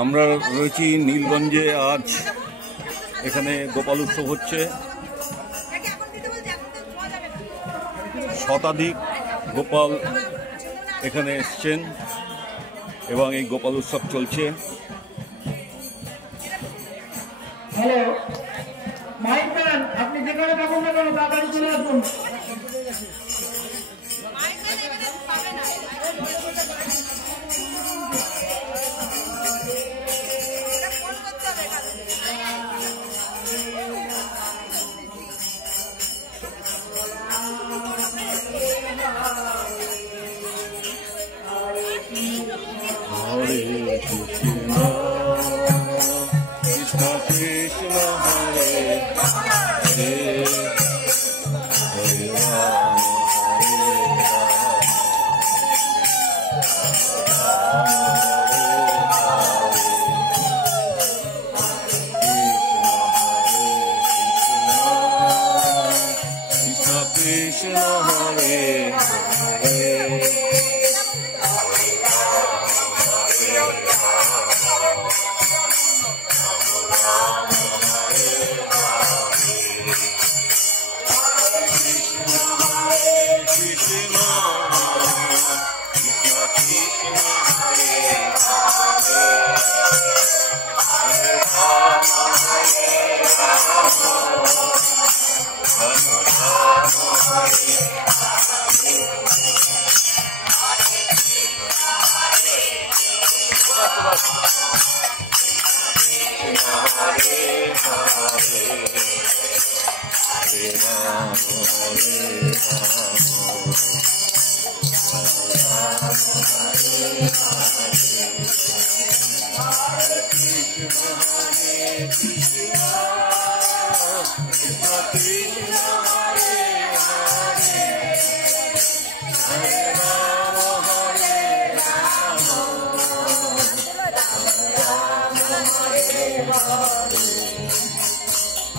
আমরা রয়েছি নীলগঞ্জে। আজ এখানে গোপাল উৎসব হচ্ছে। শতাধিক গোপাল এখানে এসছেন এবং এই গোপাল উৎসব চলছে। হ্যালো মাইক ম্যান, আপনি যেখানে থাকুন না কেন তাড়াতাড়ি চলে আসুন।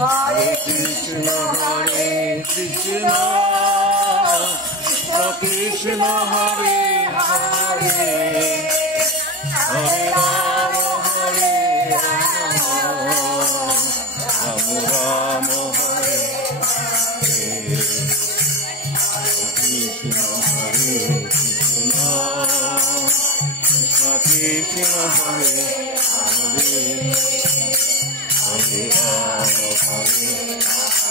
Hare Krishna, Hare Krishna, Krishna Krishna, Hare Hare, Hare Rama, Hare Rama, Rama Rama, Hare Hare, Krishna, Hare Krishna, Krishna Krishna, Hare Hare, Hare Rama, Hare Hare,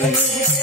Hare